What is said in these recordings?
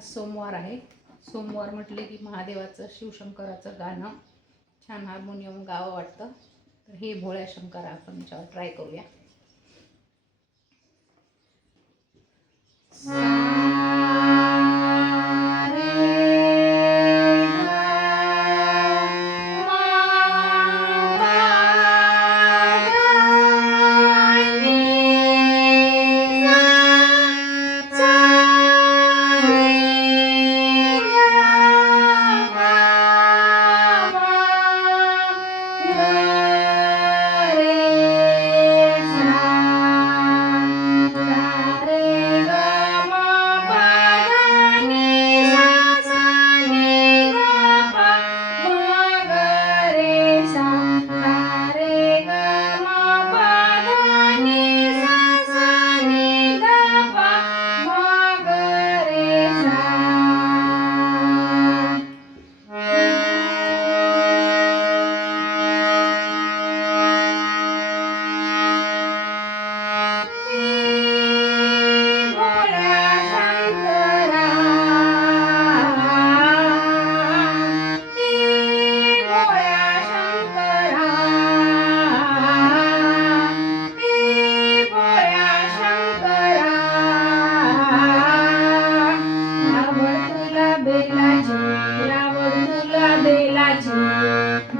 आज सोमवार आहे. सोमवार म्हटले की महादेवाचं शिवशंकराचं गाणं छान हार्मोनियम गावं वाटतं. तर हे भोळ्या शंकरा आपण याच्यावर ट्राय करूया.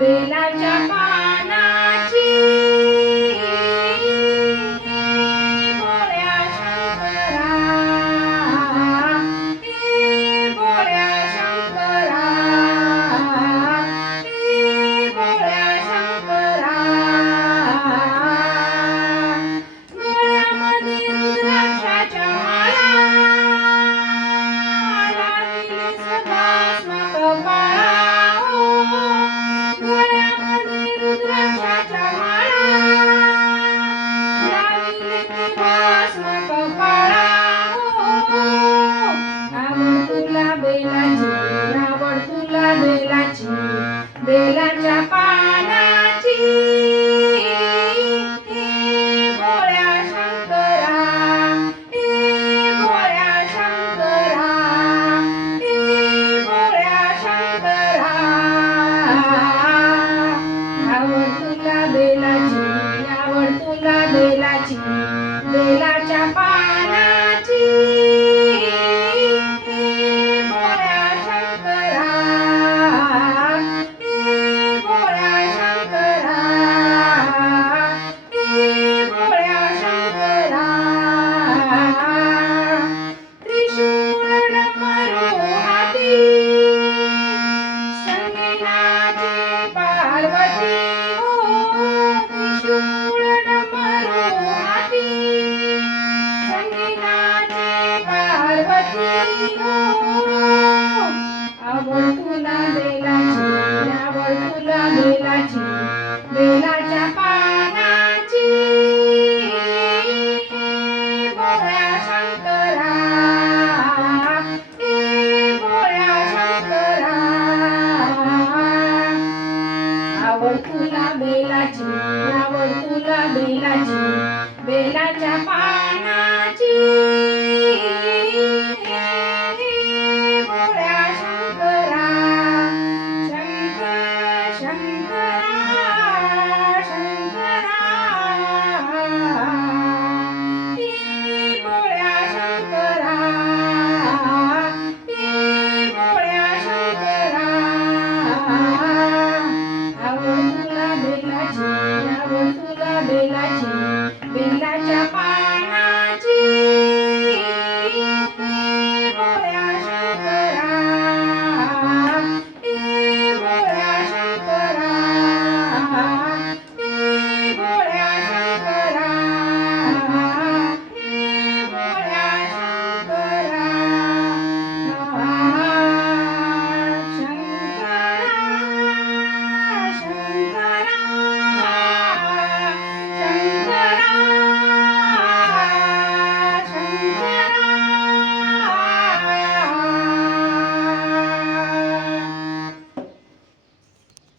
बेलाच्या पानाची भोळ्या शंकरा, भोळ्या शंकरा, भोळ्या शंकरा. गळ्यामध्ये रुद्राक्षाच्या माळा, लाविलेस भस्म कपाळा. बेलाच्या पानाची भोळ्या शंकरा, भोळ्या शंकरा, भोळ्या शंकरा. आवड तुला बेलाची, आवड तुला बेलाची, बेलाच्या पानाची भोळ्या शंकरा, आवड तुला बेलाची, आवड तुला बेलाची, बेला